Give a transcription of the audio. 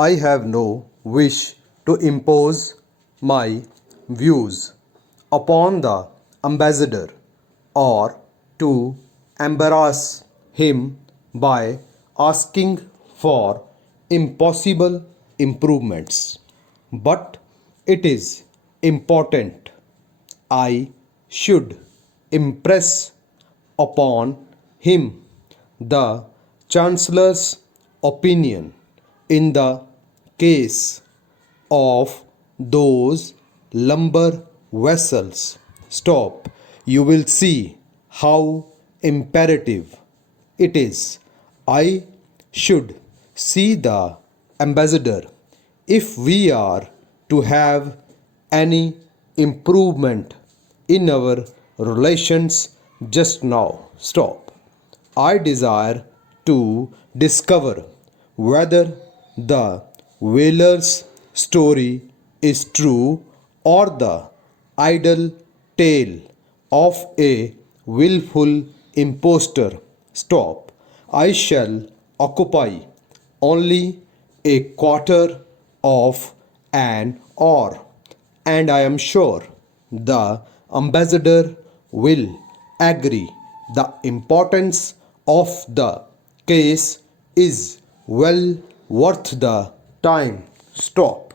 I have no wish to impose my views upon the ambassador or to embarrass him by asking for impossible improvements. But it is important I should impress upon him the Chancellor's opinion in the case of those lumber vessels. Stop. You will see how imperative it is. I should see the ambassador if we are to have any improvement in our relations just now. Stop. I desire to discover whether the whaler's story is true or the idle tale of a willful impostor. Stop. I shall occupy only a quarter of an hour, and I am sure the ambassador will agree the importance of the case is well worth the time. Stop.